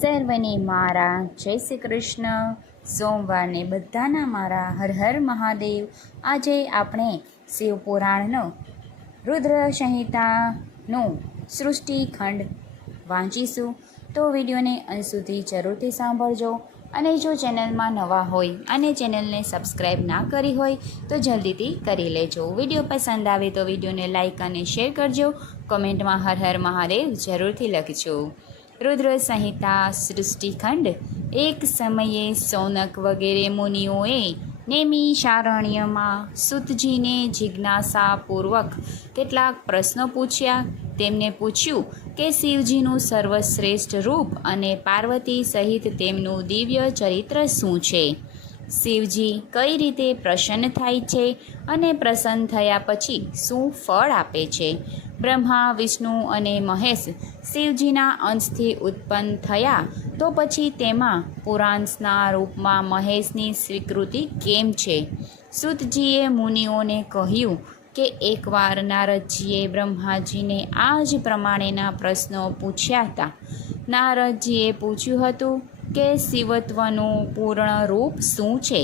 સર્વને મારા જય શ્રી કૃષ્ણ. સોમવારને બધાના મારા હર હર મહાદેવ. આજે આપણે શિવપુરાણનો રુદ્ર સંહિતાનું સૃષ્ટિખંડ વાંચીશું. તો વિડીયોને અંત સુધી જરૂરથી સાંભળજો. અને જો ચેનલમાં નવા હોય અને ચેનલને સબસ્ક્રાઈબ ના કરી હોય તો જલ્દીથી કરી લેજો. વિડીયો પસંદ આવે તો વિડીયોને લાઈક અને શેર કરજો. કોમેન્ટમાં હર હર મહાદેવ જરૂરથી લખજો. રુદ્ર સંહિતા સૃષ્ટિખંડ. એક સમયે સૌનક વગેરે મુનિઓએ નૈમિષારણ્યમાં સૂતજીને જિજ્ઞાસાપૂર્વક કેટલાક પ્રશ્નો પૂછ્યા. તેમને પૂછ્યું કે શિવજીનું સર્વશ્રેષ્ઠ રૂપ અને પાર્વતી સહિત તેમનું દિવ્ય ચરિત્ર શું છે? શિવજી કઈ રીતે પ્રસન્ન થાય છે અને પ્રસન્ન થયા પછી શું ફળ આપે છે? બ્રહ્મા, વિષ્ણુ અને મહેશ શિવજીના અંશથી ઉત્પન્ન થયા તો પછી તેમાં પુરાંશના રૂપમાં મહેશની સ્વીકૃતિ કેમ છે? સૂતજીએ મુનિઓને કહ્યું કે એકવાર નારદજીએ બ્રહ્માજીને આ જ પ્રમાણેના પ્રશ્નો પૂછ્યા હતા. નારદજીએ પૂછ્યું હતું કે શિવત્વનું પૂર્ણ રૂપ શું છે?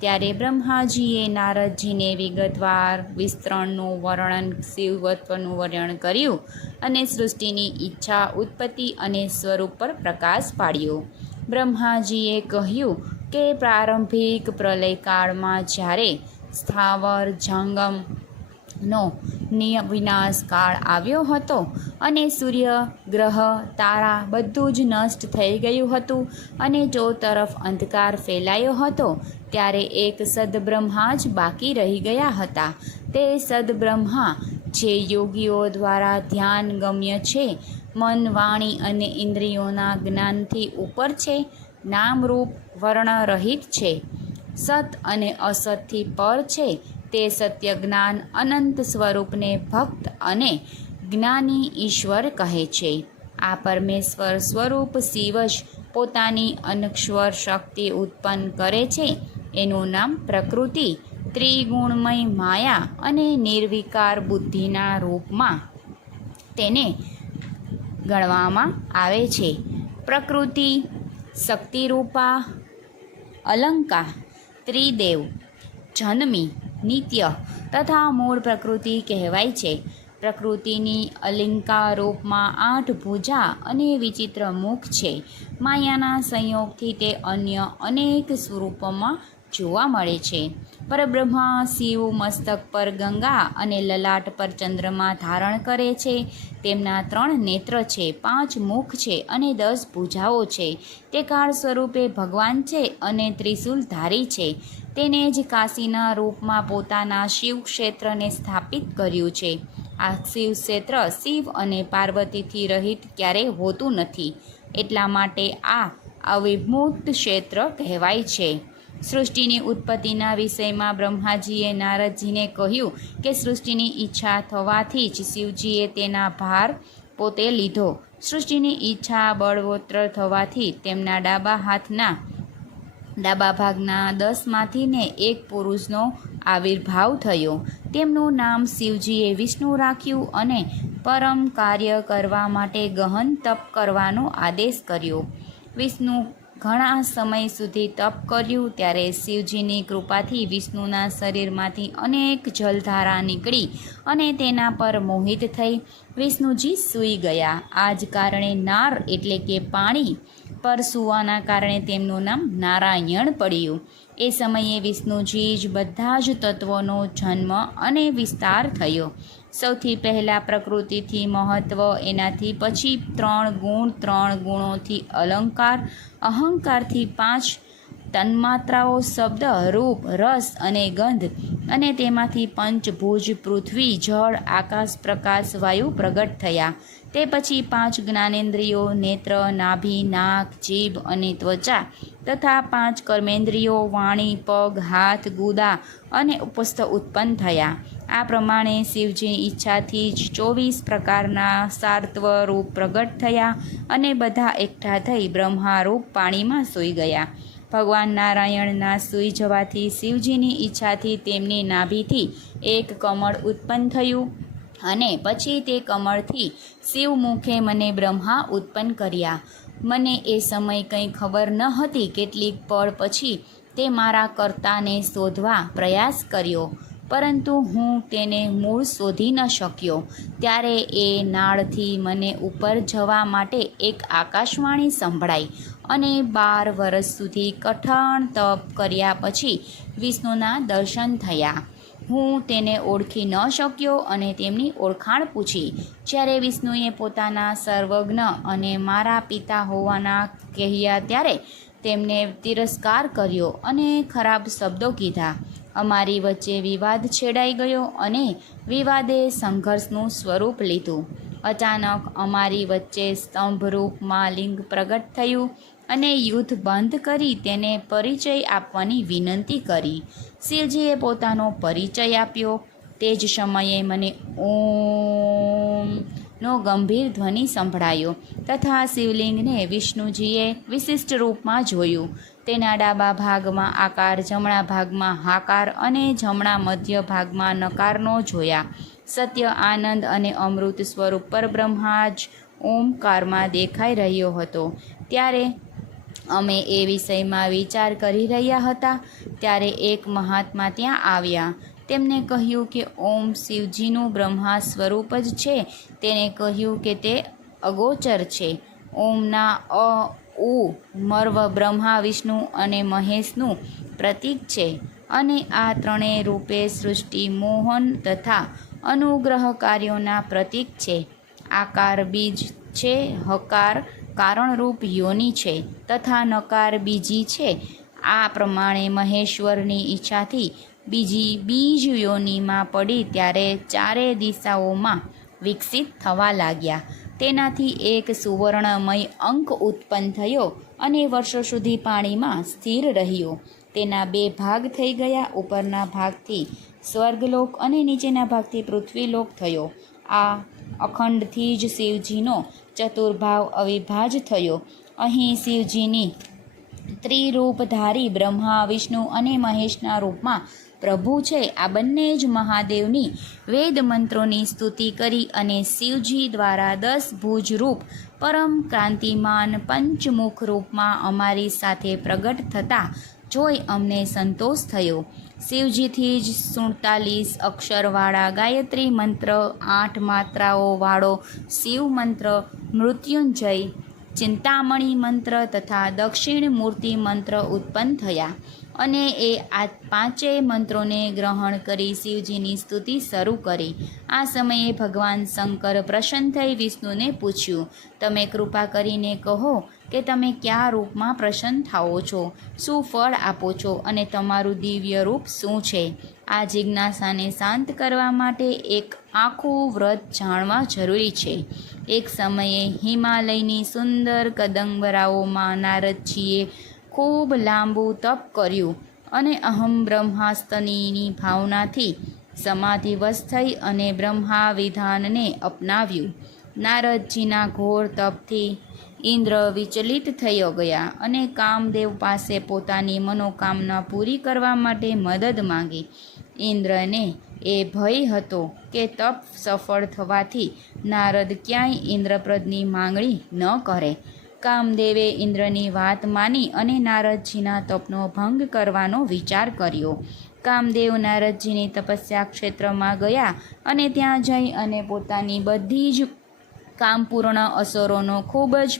ત્યારે બ્રહ્માજીએ નારદજીને વિગતવાર વિસ્તરણનું વર્ણન શિવત્વનું વર્ણન કર્યું અને સૃષ્ટિની ઈચ્છા, ઉત્પત્તિ અને સ્વરૂપ પર પ્રકાશ પાડ્યો. બ્રહ્માજીએ કહ્યું કે પ્રારંભિક પ્રલયકાળમાં જ્યારે સ્થાવર જંગમનો વિનાશકાળ આવ્યો હતો અને સૂર્ય, ગ્રહ, તારા બધું જ નષ્ટ થઈ ગયું હતું અને ચોતરફ અંધકાર ફેલાયો હતો, ત્યારે એક સદબ્રહ્મા જ બાકી રહી ગયા હતા. તે સદબ્રહ્મા જે યોગીઓ દ્વારા ધ્યાન ગમ્ય છે, મન, વાણી અને ઇન્દ્રિયોના જ્ઞાનથી ઉપર છે, નામરૂપ વર્ણરહિત છે, સત અને અસતથી પર છે. તે સત્ય જ્ઞાન અનંત સ્વરૂપને ભક્ત અને જ્ઞાની ઈશ્વર કહે છે. આ પરમેશ્વર સ્વરૂપ શિવ જ પોતાની અનશ્વર શક્તિ ઉત્પન્ન કરે છે. એનું નામ પ્રકૃતિ, ત્રિગુણમય માયા અને નિર્વિકાર બુદ્ધિના રૂપમાં તેને ગણવામાં આવે છે. પ્રકૃતિ શક્તિરૂપા, અલંકા, ત્રિદેવ, જન્મી, નિત્ય તથા મૂળ પ્રકૃતિ કહેવાય છે. પ્રકૃતિની અલિંકા રૂપમાં 8 ભુજા અને વિચિત્ર મુખ છે. માયાના સંયોગથી તે અન્ય અનેક સ્વરૂપોમાં જોવા મળે છે. પરબ્રહ્મા શિવ મસ્તક પર ગંગા અને લલાટ પર ચંદ્રમા ધારણ કરે છે. તેમના 3 નેત્ર છે, 5 મુખ છે અને 10 ભુજાઓ છે. તે કાળ સ્વરૂપે ભગવાન છે અને ત્રિશૂલધારી છે. તેને જ કાશીના રૂપમાં પોતાના શિવ ક્ષેત્રને સ્થાપિત કર્યું છે. આ શિવ ક્ષેત્ર શિવ અને પાર્વતીથી રહિત ક્યારેય હોતું નથી, એટલા માટે આ અવિમુક્ત ક્ષેત્ર કહેવાય છે. સૃષ્ટિની ઉત્પત્તિના વિષયમાં બ્રહ્માજીએ નારદજીને કહ્યું કે સૃષ્ટિની ઈચ્છા થવાથી જ શિવજીએ તેના ભાર પોતે લીધો. સૃષ્ટિની ઈચ્છા બળવોત્ર થવાથી તેમના ડાબા હાથના ડાબા ભાગના 10માંથીને એક પુરુષનો આવિર્ભાવ થયો. તેમનું નામ શિવજીએ વિષ્ણુ રાખ્યું અને પરમ કાર્ય કરવા માટે ગહન તપ કરવાનો આદેશ કર્યો. વિષ્ણુ ઘણા સમય સુધી તપ કર્યું ત્યારે શિવજીની કૃપાથી વિષ્ણુના શરીરમાંથી અનેક જલધારા નીકળી અને તેના પર મોહિત થઈ વિષ્ણુજી સૂઈ ગયા. આ જ કારણે નાર એટલે કે પાણી પર સૂવાના કારણે તેમનું નામ નારાયણ પડ્યું. એ સમયે વિષ્ણુજી જ બધા જ તત્વોનો જન્મ અને વિસ્તાર થયો. સૌથી પહેલાં પ્રકૃતિથી મહત્ત્વ, એનાથી પછી 3 ગુણ, 3 ગુણોથી અલંકાર, અહંકારથી 5 તન્માત્રાઓ, શબ્દ, રૂપ, રસ અને ગંધ, અને તેમાંથી પંચભુજ પૃથ્વી, જળ, આકાશ, પ્રકાશ, વાયુ પ્રગટ થયા. તે પછી 5 જ્ઞાનેન્દ્રિયો, નેત્ર, નાભી, નાક, જીભ અને ત્વચા તથા 5 કર્મેન્દ્રિયો, વાણી, પગ, હાથ, ગુદા અને ઉપસ્થ ઉત્પન્ન થયા. આ પ્રમાણે શિવજીની ઈચ્છાથી જ 24 પ્રકારના સાર્ત્વ રૂપ પ્રગટ થયા અને બધા એકઠા થઈ બ્રહ્મારૂપ પાણીમાં સૂઈ ગયા. ભગવાન નારાયણના સૂઈ જવાથી શિવજીની ઈચ્છાથી તેમની નાભીથી એક કમળ ઉત્પન્ન થયું અને પછી તે કમળથી શિવમુખે મને બ્રહ્મા ઉત્પન્ન કર્યા. મને એ સમય કંઈ ખબર ન હતી. કેટલીક પળ પછી તે મારા કર્તાને શોધવા પ્રયાસ કર્યો, પરંતુ હું તેને મૂળ શોધી ન શક્યો. ત્યારે એ નાળથી મને ઉપર જવા માટે એક આકાશવાણી સંભળાઈ, અને 12 વર્ષ સુધી કઠણ તપ કર્યા પછી વિષ્ણુના દર્શન થયા. હું તેને ઓળખી ન શક્યો અને તેમની ઓળખાણ પૂછી. જ્યારે વિષ્ણુએ પોતાના સર્વજ્ઞ અને મારા પિતા હોવાના કહ્યા ત્યારે તેમને તિરસ્કાર કર્યો અને ખરાબ શબ્દો કીધા. અમારી વચ્ચે વિવાદ છેડાઈ ગયો અને વિવાદે સંઘર્ષનું સ્વરૂપ લીધું. અચાનક અમારી વચ્ચે સ્તંભરૂપમાં લિંગ પ્રગટ થયું અને યુદ્ધ બંધ કરી તેને પરિચય આપવાની વિનંતી કરી. શિવજીએ પોતાનો પરિચય આપ્યો. તે જ સમયે મને ઓમનો ગંભીર ધ્વનિ સંભળાયો તથા શિવલિંગને વિષ્ણુજીએ વિશિષ્ટ રૂપમાં જોયું. તેના ડાબા ભાગમાં આકાર, જમણા ભાગમાં હાકાર અને જમણા મધ્ય ભાગમાં નકારનો જોયા. સત્ય, આનંદ અને અમૃત સ્વરૂપ પરબ્રહ્મા જ ઓમકારમાં દેખાઈ રહ્યો હતો. ત્યારે અમે એ વિષયમાં વિચાર કરી રહ્યા હતા ત્યારે એક મહાત્મા ત્યાં આવ્યા. તેમને કહ્યું કે ઓમ શિવજીનું બ્રહ્મા સ્વરૂપ જ છે. તેને કહ્યું કે તે અગોચર છે. ઓમના ઉ મર્વ બ્રહ્મા, વિષ્ણુ અને મહેશનું પ્રતીક છે અને આ ત્રણેય રૂપે સૃષ્ટિ, મોહન તથા અનુગ્રહ કાર્યોના પ્રતીક છે. આકાર બીજ છે, હકાર કારણરૂપ યોનિ છે તથા નકાર બીજી છે. આ પ્રમાણે મહેશ્વરની ઈચ્છાથી બીજી બીજ યોનિમાં પડી ત્યારે ચારે દિશાઓમાં વિકસિત થવા લાગ્યા. તેનાથી એક સુવર્ણમય અંક ઉત્પન્ન થયો અને વર્ષો સુધી પાણીમાં સ્થિર રહ્યો. તેના 2 ભાગ થઈ ગયા. ઉપરના ભાગથી સ્વર્ગલોક અને નીચેના ભાગથી પૃથ્વીલોક થયો. આ અખંડથી જ શિવજીનો ચતુર્ભાવ અવિભાજ થયો. અહીં શિવજીની ત્રિરૂપધારી બ્રહ્મા, વિષ્ણુ અને મહેશના રૂપમાં પ્રભુ છે. આ બંને જ મહાદેવની વેદ મંત્રોની સ્તુતિ કરી અને શિવજી દ્વારા 10 ભુજ રૂપ પરમ ક્રાંતિમાન પંચમુખ રૂપમાં અમારી સાથે પ્રગટ થતા જોઈ અમને સંતોષ થયો. શિવજીથી જ 47 અક્ષરવાળા ગાયત્રી મંત્ર, 8 માત્રાઓવાળો શિવ મંત્ર, મૃત્યુંજય, ચિંતામણી મંત્ર તથા દક્ષિણ મૂર્તિ મંત્ર ઉત્પન્ન થયા અને એ આ 5 મંત્રોને ગ્રહણ કરી શિવજીની સ્તુતિ શરૂ કરી. આ સમયે ભગવાન શંકર પ્રસન્ન થઈ વિષ્ણુને પૂછ્યું, તમે કૃપા કરીને કહો કે તમે કયા રૂપમાં પ્રસન્ન થાઓ છો, શું ફળ આપો છો અને તમારું દિવ્ય રૂપ શું છે? આ જિજ્ઞાસાને શાંત કરવા માટે એક આખું વ્રત જાણવા જરૂરી છે. એક સમયે હિમાલયની સુંદર કદંબરાઓમાં નારદજીએ ખૂબ લાંબુ તપ કર્યું અને અહમ બ્રહ્માસ્તની ભાવનાથી સમાધિવશ થઈ અને બ્રહ્મા વિધાનને અપનાવ્યું. નારદજીના ઘોર તપથી ઇન્દ્ર વિચલિત થઈ ગયા અને કામદેવ પાસે પોતાની મનોકામના પૂરી કરવા માટે મદદ માંગી. ઇન્દ્રને એ ભય હતો કે તપ સફળ થવાથી નારદ ક્યાંય ઇન્દ્રપ્રદની માંગણી ન કરે. કામદેવે ઇન્દ્રની વાત માની અને નારદજીના તપનો ભંગ કરવાનો વિચાર કર્યો. કામદેવ નારદજીની તપસ્યા ક્ષેત્રમાં ગયા અને ત્યાં જઈ અને પોતાની બધી જ કામપૂર્ણ અસરોનો ખૂબ જ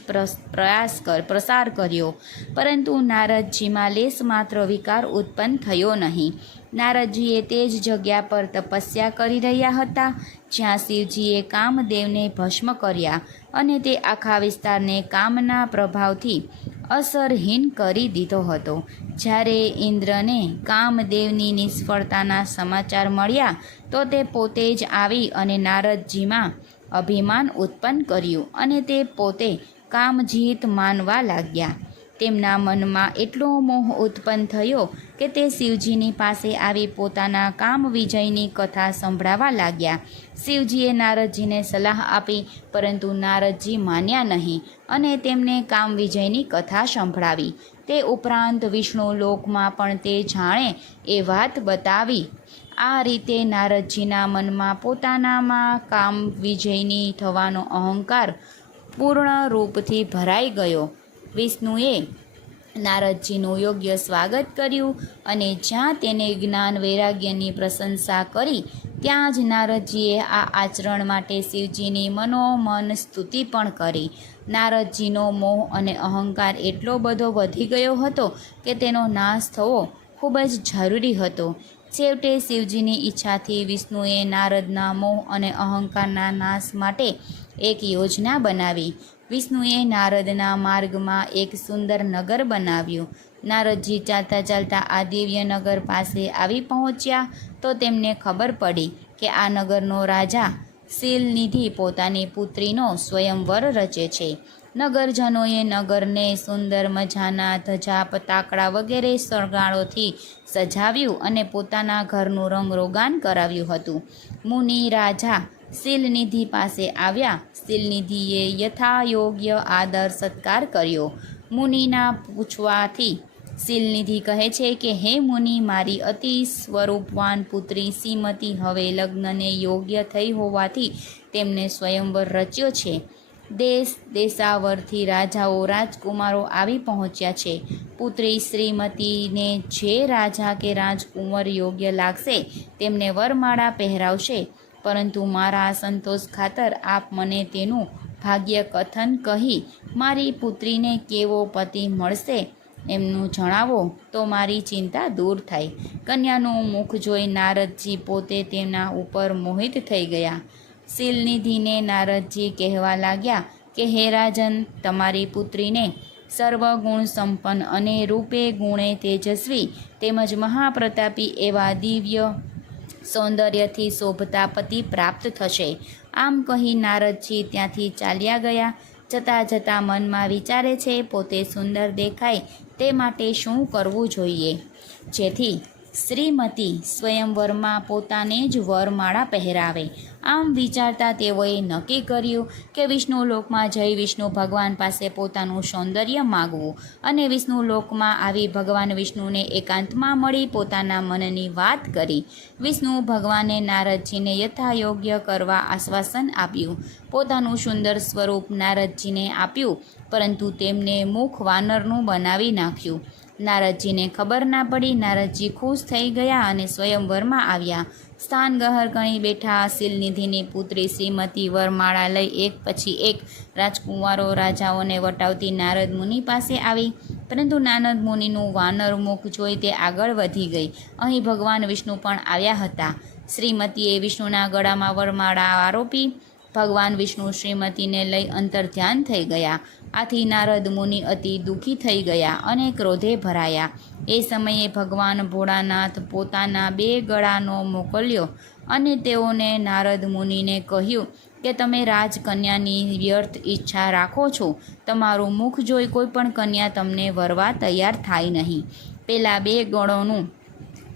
પ્રસાર કર્યો, પરંતુ નારદજીમાં લેશ માત્ર વિકાર ઉત્પન્ન થયો નહીં. નારદજીએ તે જ જગ્યા પર તપસ્યા કરી રહ્યા હતા જ્યાં શિવજીએ કામદેવને ભસ્મ કર્યા અને તે આખા વિસ્તારને કામના પ્રભાવથી અસરહીન કરી દીધો હતો. જ્યારે ઇન્દ્રને કામદેવની નિષ્ફળતાના સમાચાર મળ્યા તો તે પોતે જ આવી અને નારદજીમાં અભિમાન ઉત્પન્ન કર્યું અને તે પોતે કામજીત માનવા લાગ્યા. તેમના મનમાં એટલો મોહ ઉત્પન્ન થયો કે તે શિવજીની પાસે આવી પોતાના કામ વિજયની કથા સંભળાવવા લાગ્યા. શિવજીએ નારદજીને સલાહ આપી, પરંતુ નારદજી માન્યા નહીં અને તેમને કામ વિજયની કથા સંભળાવી. તે ઉપરાંત વિષ્ણુ લોકમાં પણ તે જાણે એ વાત બતાવી. આ રીતે નારદજીના મનમાં પોતાનામાં કામ વિજયની થવાનો અહંકાર પૂર્ણ રૂપથી ભરાઈ ગયો. વિષ્ણુએ નારદજીનું યોગ્ય સ્વાગત કર્યું અને જ્યાં તેને જ્ઞાન વૈરાગ્યની પ્રશંસા કરી ત્યાં જ નારદજીએ આ આચરણ માટે શિવજીની મનોમન સ્તુતિ પણ કરી. નારદજીનો મોહ અને અહંકાર એટલો બધો વધી ગયો હતો કે તેનો નાશ થવો ખૂબ જ જરૂરી હતો. છેવટે શિવજીની ઈચ્છાથી વિષ્ણુએ નારદના મોહ અને અહંકારના નાશ માટે એક યોજના બનાવી. વિષ્ણુએ નારદના માર્ગમાં એક સુંદર નગર બનાવ્યું. નારદજી ચાલતા ચાલતા આ દિવ્ય નગર પાસે આવી પહોંચ્યા તો તેમને ખબર પડી કે આ નગરનો રાજા શીલનિધિ પોતાની પુત્રીનો સ્વયંવર રચે છે. નગરજનોએ નગરને સુંદર મજાના ધજા પતાકડા વગેરે શણગારોથી સજાવ્યું અને પોતાના ઘરનું રંગરોગાન કરાવ્યું હતું. મુનિ રાજા શીલનિધિ પાસે આવ્યા. શીલનિધિએ યથાયોગ્ય આદર સત્કાર કર્યો. મુનિના પૂછવાથી શીલનિધિ કહે છે કે હે મુનિ, મારી અતિ સ્વરૂપવાન પુત્રી શ્રીમતી હવે લગ્નને યોગ્ય થઈ હોવાથી તેમને સ્વયંવર રચ્યો છે. દેશ દેશાવરથી રાજાઓ રાજકુમારો આવી પહોંચ્યા છે. પુત્રી શ્રીમતીને જે રાજા કે રાજકુંવર યોગ્ય લાગશે તેમને વરમાળા પહેરાવશે, પરંતુ મારા સંતોષ ખાતર આપ મને તેનું ભાગ્ય કથન કહી મારી પુત્રીને કેવો પતિ મળશે એમનું જણાવો તો મારી ચિંતા દૂર થાય. કન્યાનું મુખ જોઈ નારદજી પોતે તેમના ઉપર મોહિત થઈ ગયા. શીલનિધિને નારદજી કહેવા લાગ્યા કે હે રાજન, તમારી પુત્રીને સર્વગુણ સંપન્ન અને રૂપે ગુણે તેજસ્વી તેમજ મહાપ્રતાપી એવા દિવ્ય સૌંદર્યથી શોભતા પતિ પ્રાપ્ત થશે. આમ કહી નારદજી ત્યાંથી ચાલ્યા ગયા. જતાં જતાં મનમાં વિચારે છે પોતે સુંદર દેખાય તે માટે શું કરવું જોઈએ જેથી શ્રીમતી સ્વયંવરમાં પોતાને જ વરમાળા પહેરાવે. આમ વિચારતા તેઓએ નક્કી કર્યું કે વિષ્ણુ લોકમાં જઈ વિષ્ણુ ભગવાન પાસે પોતાનું સૌંદર્ય માગવું અને વિષ્ણુ લોકમાં આવી ભગવાન વિષ્ણુને એકાંતમાં મળી પોતાના મનની વાત કરી. વિષ્ણુ ભગવાને નારદજીને યથાયોગ્ય કરવા આશ્વાસન આપ્યું. પોતાનું સુંદર સ્વરૂપ નારદજીને આપ્યું, પરંતુ તેમને મુખ વાનરનું બનાવી નાખ્યું. નારદજીને ખબર ના પડી. નારદજી ખુશ થઈ ગયા અને સ્વયંવરમાં આવ્યા. સ્થાન ગહર ગણી બેઠા શીલનિધિની પુત્રી શ્રીમતી વરમાળા લઈ એક પછી એક રાજકુંવારો રાજાઓને વટાવતી નારદ મુનિ પાસે આવી, પરંતુ નારદ મુનિનું વાનર મુખ જોઈ તે આગળ વધી ગઈ. અહીં ભગવાન વિષ્ણુ પણ આવ્યા હતા. શ્રીમતીએ વિષ્ણુના ગળામાં વરમાળા આરોપી. ભગવાન વિષ્ણુ શ્રીમતીને લઈ અંતર્ધ્યાન થઈ ગયા. આથી નારદ મુનિ અતિ દુઃખી થઈ ગયા અને ક્રોધે ભરાયા. એ સમયે ભગવાન ભોળાનાથ પોતાના 2 ગળાનો મોકલ્યો અને તેઓને નારદ મુનિને કહ્યું કે તમે રાજકન્યાની વ્યર્થ ઈચ્છા રાખો છો. તમારું મુખ જોઈ કોઈ પણ કન્યા તમને વરવા તૈયાર થાય નહીં. પેલા 2 ગળોનું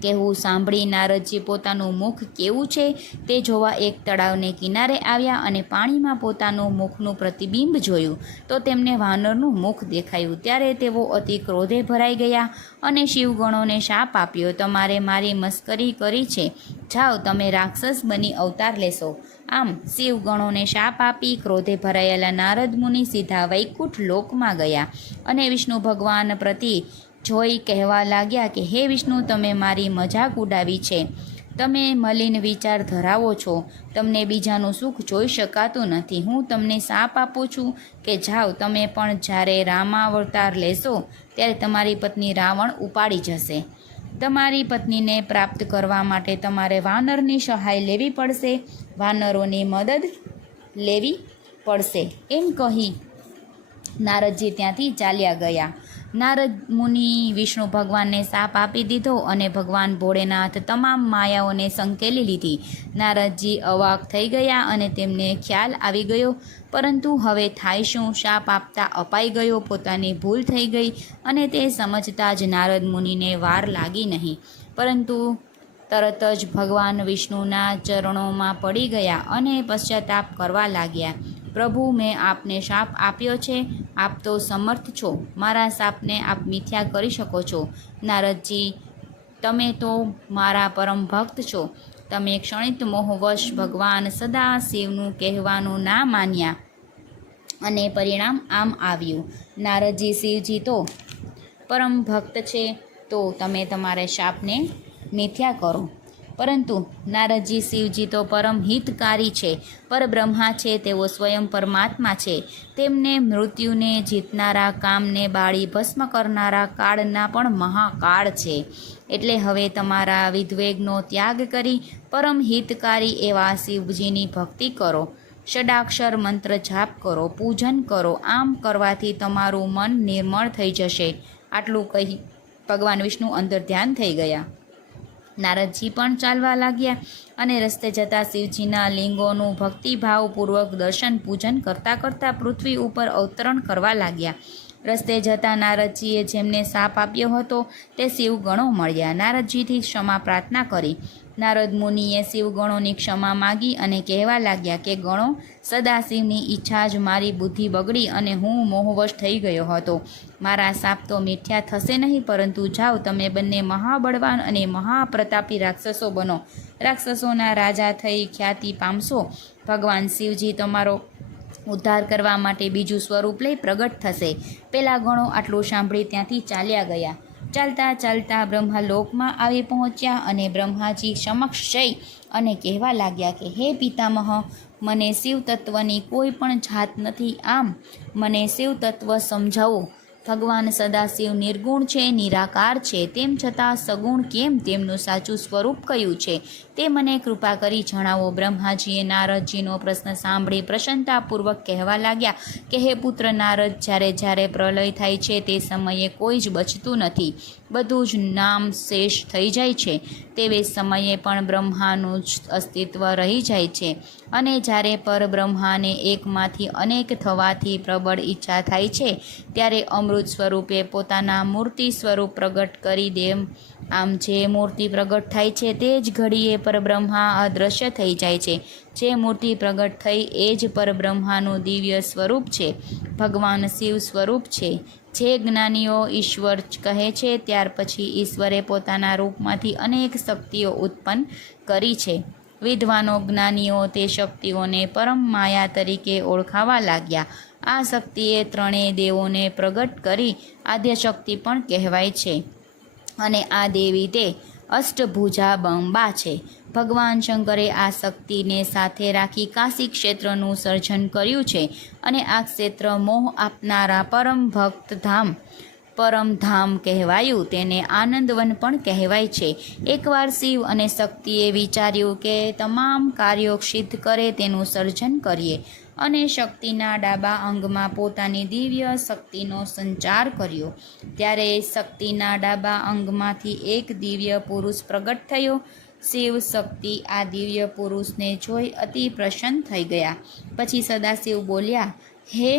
કહેવું સાંભળી નારદજી પોતાનું મુખ કેવું છે તે જોવા એક તળાવને કિનારે આવ્યા અને પાણીમાં પોતાનું મુખનું પ્રતિબિંબ જોયું તો તેમને વાનરનું મુખ દેખાયું. ત્યારે તેઓ અતિ ક્રોધે ભરાઈ ગયા અને શિવગણોને શાપ આપ્યો, તમારે મારી મસ્કરી કરી છે, જાઓ તમે રાક્ષસ બની અવતાર લેશો. આમ શિવગણોને શાપ આપી ક્રોધે ભરાયેલા નારદ મુનિ સીધા વૈકુંઠ લોકમાં ગયા અને વિષ્ણુ ભગવાન પ્રતિ જોઈ કહેવા લાગ્યા કે હે વિષ્ણુ, તમે મારી મજાક ઉડાવી છે. તમે મલિન વિચાર ધરાવો છો. તમને બીજાનું સુખ જોઈ શકાતું નથી. હું તમને શાપ આપું છું કે જાઓ તમે પણ જ્યારે રામાવતાર લેશો ત્યારે તમારી પત્ની રાવણ ઉપાડી જશે. તમારી પત્નીને પ્રાપ્ત કરવા માટે તમારે વાનરની સહાય લેવી પડશે, વાનરોની મદદ લેવી પડશે. એમ કહી નારદજી ત્યાંથી ચાલ્યા ગયા. નારદ મુનિ વિષ્ણુ ભગવાનને શાપ આપી દીધો અને ભગવાન ભોળેનાથ તમામ માયાઓને સંકેલી લીધી. નારદજી અવાક થઈ ગયા અને તેમને ખ્યાલ આવી ગયો, પરંતુ હવે થાય શું? શાપ આપતા અપાઈ ગયો, પોતાની ભૂલ થઈ ગઈ અને તે સમજતા જ નારદ મુનિને વાર લાગી નહીં, પરંતુ તરત જ ભગવાન વિષ્ણુના ચરણોમાં પડી ગયા અને પશ્ચાતાપ કરવા લાગ્યા. પ્રભુ, મેં આપને શાપ આપ્યો છે, આપ તો સમર્થ છો, મારા શાપને આપ મિથ્યા કરી શકો છો. નારદજી, તમે તો મારા પરમ ભક્ત છો, તમે ક્ષણિત મોહવશ ભગવાન સદા શિવનું કહેવાનું ના માન્યા અને પરિણામ આમ આવ્યું. નારદજી શિવજી તો પરમ ભક્ત છે, તો તમે તમારે શાપને મિથ્યા કરો. પરંતુ નારદજી શિવજી તો પરમ હિતકારી છે, પરબ્રહ્મા છે, તેઓ સ્વયં પરમાત્મા છે. તેમને મૃત્યુને જીતનારા, કામને બાળી ભસ્મ કરનારા કાળના પણ મહાકાળ છે. એટલે હવે તમારા વિદ્વેગનો ત્યાગ કરી પરમ હિતકારી એવા શિવજીની ભક્તિ કરો. ષડાક્ષર મંત્ર જાપ કરો, પૂજન કરો. આમ કરવાથી તમારું મન નિર્મળ થઈ જશે. આટલું કહી ભગવાન વિષ્ણુ અંદર ધ્યાન થઈ ગયા. નારદજી પણ ચાલવા લાગ્યા અને રસ્તે જતા શિવજીના લિંગોનું ભક્તિભાવપૂર્વક દર્શન પૂજન કરતાં કરતાં પૃથ્વી ઉપર અવતરણ કરવા લાગ્યા. રસ્તે જતા નારદજીએ જેમને શાપ આપ્યો હતો તે શિવગણો મળ્યા. નારદજીથી ક્ષમા પ્રાર્થના કરી. નારદ મુનિએ શિવગણોની ક્ષમા માગી અને કહેવા લાગ્યા કે ગણો, સદાશિવની ઈચ્છા જ મારી બુદ્ધિ બગડી અને હું મોહવશ થઈ ગયો હતો. મારા શાપ તો મિથ્યા થશે નહીં, પરંતુ જાઓ, તમે બંને મહાબળવાન અને મહાપ્રતાપી રાક્ષસો બનો. રાક્ષસોના રાજા થઈ ખ્યાતિ પામશો. ભગવાન શિવજી તમારો ઉદ્ધાર કરવા માટે બીજું સ્વરૂપ લઈ પ્રગટ થશે. પેલા ગણો આટલું સાંભળી ત્યાંથી ચાલ્યા ગયા. ચાલતા ચાલતા બ્રહ્માલોકમાં આવી પહોંચ્યા અને બ્રહ્માજી સમક્ષ જઈ અને કહેવા લાગ્યા કે હે પિતામહ, મને શિવ તત્વની કોઈ પણ જાત નથી. આમ મને શિવ તત્વ સમજાવો. ભગવાન સદાશિવ નિર્ગુણ છે, નિરાકાર છે, તેમ છતાં સગુણ કેમ, તેમનું સાચું સ્વરૂપ કયું છે તે મને કૃપા કરી જણાવો. બ્રહ્માજીએ નારદજીનો પ્રશ્ન સાંભળી પ્રસન્નતાપૂર્વક કહેવા લાગ્યા કે હે પુત્ર નારદ, જ્યારે જ્યારે પ્રલય થાય છે તે સમયે કોઈ જ બચતું નથી, બધું જ નામ શેષ થઈ જાય છે. તેવે સમયે પણ બ્રહ્માનું જ અસ્તિત્વ રહી જાય છે. અને જ્યારે પરબ્રહ્માને એકમાંથી અનેક થવાથી પ્રબળ ઈચ્છા થાય છે, ત્યારે અમૃત સ્વરૂપે પોતાના મૂર્તિ સ્વરૂપ પ્રગટ કરી દે. આમ જે મૂર્તિ પ્રગટ થાય છે તે જ ઘડીએ પરબ્રહ્મા અદૃશ્ય થઈ જાય છે. જે મૂર્તિ પ્રગટ થઈ એ જ પરબ્રહ્માનું દિવ્ય સ્વરૂપ છે, ભગવાન શિવ સ્વરૂપ છે. જે જ્ઞાનીઓ ઈશ્વર કહે છે, ત્યાર પછી ઈશ્વરે પોતાના રૂપમાંથી અનેક શક્તિઓ ઉત્પન્ન કરી છે. વિદ્વાનો જ્ઞાનીઓ તે શક્તિઓને પરમ માયા તરીકે ઓળખાવા લાગ્યા. આ શક્તિએ ત્રણેય દેવોને પ્રગટ કરી આદ્યશક્તિ પણ કહેવાય છે. અને આ દેવી તે અષ્ટભુજા બંબા છે. ભગવાન શંકરે આ શક્તિને સાથે રાખી કાશી ક્ષેત્રનું સર્જન કર્યું છે. અને આ ક્ષેત્ર મોહ આપનારા પરમધામ કહેવાયું. તેને આનંદવન પણ કહેવાય છે. એકવાર શિવ અને શક્તિએ વિચાર્યું કે તમામ કાર્યો સિદ્ધ કરે તેનું સર્જન કરીએ, અને શક્તિના ડાબા અંગમાં પોતાની દિવ્ય શક્તિનો સંચાર કર્યો. ત્યારે શક્તિના ડાબા અંગમાંથી એક દિવ્ય પુરુષ પ્રગટ થયો. શિવ શક્તિ આ દિવ્ય પુરુષને જોઈ અતિ પ્રસન્ન થઈ ગયા. પછી સદાશિવ બોલ્યા, હે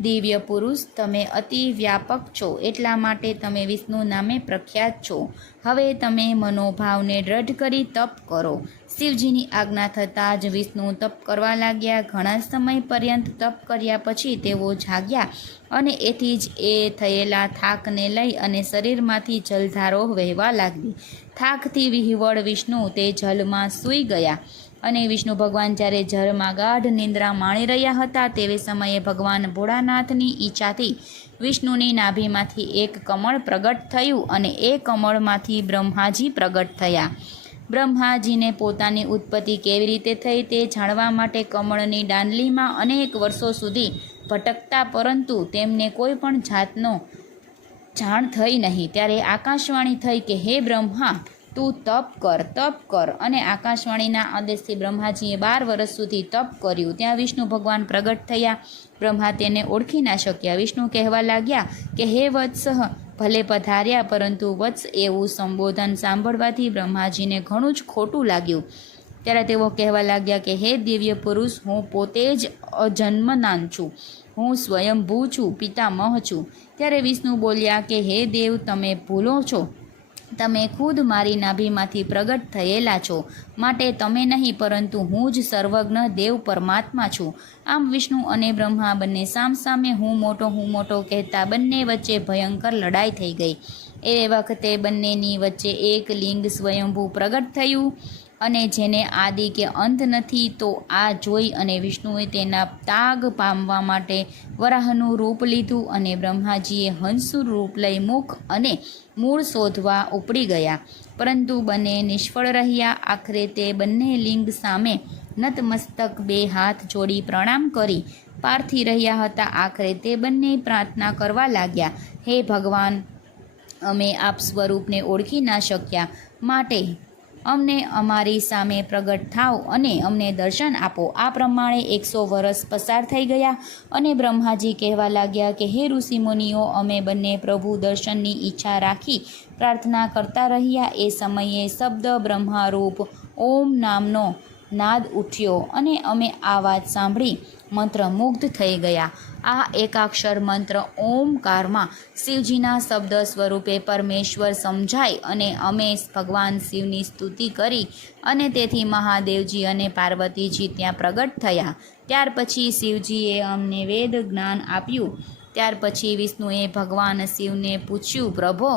દિવ્ય પુરુષ, તમે અતિ વ્યાપક છો, એટલા માટે તમે વિષ્ણુ નામે પ્રખ્યાત છો. હવે તમે મનોભાવને દ્રઢ કરી તપ કરો. શિવજીની આજ્ઞા થતાં જ વિષ્ણુ તપ કરવા લાગ્યા. ઘણા સમય પર્યંત તપ કર્યા પછી તેઓ જાગ્યા અને એથી જ એ થયેલા થાકને લઈ અને શરીરમાંથી જલધારો વહેવા લાગી. થાકથી વિહવળ વિષ્ણુ તે જલમાં સૂઈ ગયા. અને વિષ્ણુ ભગવાન જ્યારે જળમાં ગાઢ નિંદ્રા માણી રહ્યા હતા, તેવે સમયે ભગવાન ભોળાનાથની ઈચ્છાથી વિષ્ણુની નાભીમાંથી એક કમળ પ્રગટ થયું અને એ કમળમાંથી બ્રહ્માજી પ્રગટ થયા. બ્રહ્માજીને પોતાની ઉત્પત્તિ કેવી રીતે થઈ તે જાણવા માટે કમળની દાંડલીમાં અનેક વર્ષો સુધી ભટકતા, પરંતુ તેમને કોઈ પણ જાતનો જાણ થઈ નહીં. ત્યારે આકાશવાણી થઈ કે હે બ્રહ્મા, તું તપ કર. અને આકાશવાણીના આદેશથી બ્રહ્માજીએ 12 વર્ષ સુધી તપ કર્યું. ત્યાં વિષ્ણુ ભગવાન પ્રગટ થયા. બ્રહ્મા તેને ઓળખી ના શક્યા. વિષ્ણુ કહેવા લાગ્યા કે હે વત્સ, ભલે પધાર્યા, પરંતુ વત્સ એવું સંબોધન સાંભળવાથી બ્રહ્માજીને ઘણું જ ખોટું લાગ્યું. ત્યારે તેઓ કહેવા લાગ્યા કે હે દિવ્ય પુરુષ, હું પોતે જ અજન્મનાન છું, હું સ્વયંભૂ છું, પિતામહ છું. ત્યારે વિષ્ણુ બોલ્યા કે હે દેવ, તમે ભૂલો છો. તમે ખુદ મારી નાભીમાંથી પ્રગટ થયેલા છો, માટે તમે નહીં પરંતુ હું જ સર્વજ્ઞ દેવ પરમાત્મા છું. આમ વિષ્ણુ અને બ્રહ્મા બંને સામસામે હું મોટો કહેતા બંને વચ્ચે ભયંકર લડાઈ થઈ ગઈ. એ વખતે બંનેની વચ્ચે એક લિંગ સ્વયંભૂ પ્રગટ થયું. અને જેને આદિ કે અંત નથી, તો આ જોઈ અને વિષ્ણુએ તેના ત્યાગ પામવા માટે વરાહનું રૂપ લીધું અને બ્રહ્માજીએ હંસનું રૂપ લઈ મુખ અને મૂળ શોધવા ઉપડી ગયા, પરંતુ બંને નિષ્ફળ રહ્યા. આખરે તે બંને લિંગ સામે નતમસ્તક બે હાથ જોડી પ્રણામ કરી પારથી રહ્યા હતા. આખરે તે બંને પ્રાર્થના કરવા લાગ્યા, હે ભગવાન, અમે આપ સ્વરૂપને ઓળખી ના શક્યા, માટે અમને અમારી સામે પ્રગટ થાવ અને અમને દર્શન આપો. આ પ્રમાણે 100 વર્ષ પસાર થઈ ગયા અને બ્રહ્માજી કહેવા લાગ્યા કે હે ઋષિમુનિઓ, અમે બંને પ્રભુ દર્શનની ઈચ્છા રાખી પ્રાર્થના કરતા રહ્યા. એ સમયે શબ્દ બ્રહ્મારૂપ ઓમ નામનો નાદ ઉઠ્યો અને અમે આ વાત સાંભળી મંત્રમુગ્ધ થઈ ગયા. આ એકાક્ષર મંત્ર ઓમકારમાં શિવજીના શબ્દ સ્વરૂપે પરમેશ્વર સમજાય અને અમે ભગવાન શિવની સ્તુતિ કરી અને તેથી મહાદેવજી અને પાર્વતીજી ત્યાં પ્રગટ થયા. ત્યાર પછી શિવજીએ અમને વેદ જ્ઞાન આપ્યું. ત્યાર પછી વિષ્ણુએ ભગવાન શિવને પૂછ્યું, પ્રભો,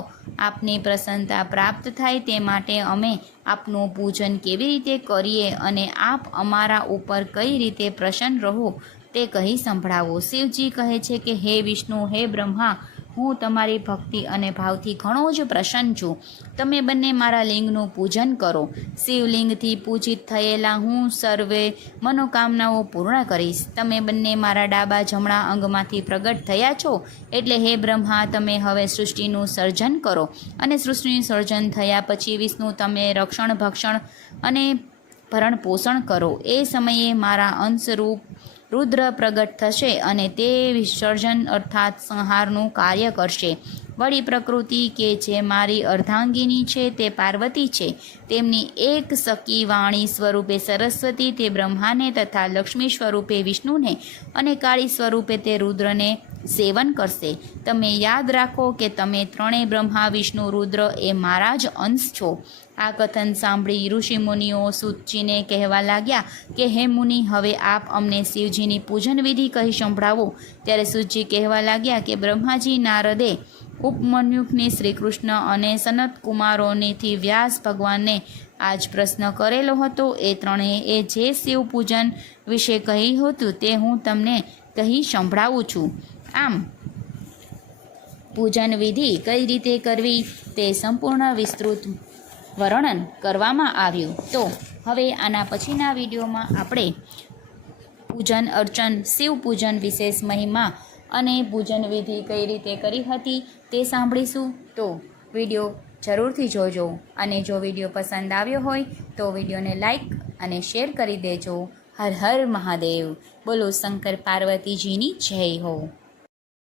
આપની પ્રસન્નતા પ્રાપ્ત થાય તે માટે અમે આપનું પૂજન કેવી રીતે કરીએ અને આપ અમારા ઉપર કઈ રીતે પ્રસન્ન રહો તે કહી સંભળાવો. શિવજી કહે છે કે હે વિષ્ણુ, હે બ્રહ્મા, હું તમારી ભક્તિ અને ભાવથી ઘણો જ પ્રસન્ન છું. તમે બંને મારા લિંગનું પૂજન કરો. શિવલિંગથી પૂજિત થયેલા હું સર્વે મનોકામનાઓ પૂર્ણ કરીશ. તમે બંને મારા ડાબા જમણા અંગમાંથી પ્રગટ થયા છો, એટલે હે બ્રહ્મા, તમે હવે સૃષ્ટિનું સર્જન કરો. અને સૃષ્ટિનું સર્જન થયા પછી વિષ્ણુ તમે રક્ષણ ભક્ષણ અને ભરણ પોષણ કરો. એ સમયે મારા અંશરૂપ રુદ્ર પ્રગટ થશે અને તે વિસર્જન અર્થાત સંહારનું કાર્ય કરશે. વળી પ્રકૃતિ કે જે મારી અર્ધાંગિની છે તે પાર્વતી છે, તેમની એક સખી વાણી સ્વરૂપે સરસ્વતી તે બ્રહ્માને તથા લક્ષ્મી સ્વરૂપે વિષ્ણુને અને કાળી સ્વરૂપે તે રુદ્રને સેવન કરશે. તમે યાદ રાખો કે તમે ત્રણેય બ્રહ્મા વિષ્ણુ રુદ્ર એ મારા જ અંશ છો. આ કથન સાંભળી ઋષિમુનિઓ સૂતજીને કહેવા લાગ્યા કે હે મુનિ, હવે આપ અમને શિવજીની પૂજન વિધિ કહી સંભળાવો. ત્યારે સૂતજી કહેવા લાગ્યા કે બ્રહ્માજી નારદે ઉપમન્યુકને શ્રીકૃષ્ણ અને સનત કુમારોનેથી વ્યાસ ભગવાનને આજ પ્રશ્ન કરેલો હતો. એ ત્રણેય એ જે શિવ પૂજન વિશે કહ્યું હતું તે હું તમને કહી સંભળાવું છું. આમ પૂજન વિધિ કઈ રીતે કરવી તે સંપૂર્ણ વિસ્તૃત વર્ણન કરવામાં આવ્યું. તો હવે આના પછીના વિડીયોમાં આપણે પૂજન અર્ચન, શિવ પૂજન વિશેષ મહિમા અને પૂજન વિધિ કઈ રીતે કરી હતી તે સાંભળીશું. તો વિડીયો જરૂરથી જોજો અને જો વિડીયો પસંદ આવ્યો હોય તો વિડીયોને લાઈક અને શેર કરી દેજો. હર હર મહાદેવ. બોલો શંકર પાર્વતીજીની જય હો.